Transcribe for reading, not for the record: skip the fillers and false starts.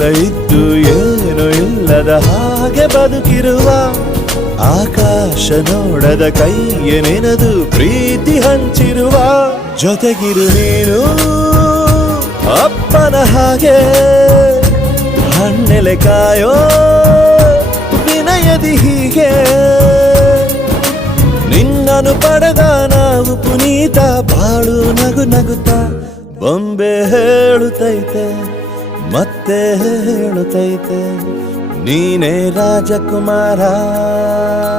ಎಲ್ಲ ಇದ್ದು ಏನು ಇಲ್ಲದ ಹಾಗೆ ಬದುಕಿರುವ ಆಕಾಶ ನೋಡದ ಕೈಯ ನೆನೆದು ಪ್ರೀತಿ ಹಂಚಿರುವ ಜೊತೆಗಿರು ನೀನು ಅಪ್ಪನ ಹಾಗೆ ಹಣ್ಣೆಲೆ ಕಾಯೋ ವಿನಯದಿ ಹೀಗೆ ನಿನ್ನನು ಪಡೆದ ನಾವು ಪುನೀತ ಬಾಳು ನಗು ನಗುತ್ತಾ ಬೊಂಬೆ ಹೇಳುತ್ತೈತೆ ಮತ್ತೆ ಹೇಳುತ್ತೈತೆ ನೀನೇ ರಾಜಕುಮಾರ.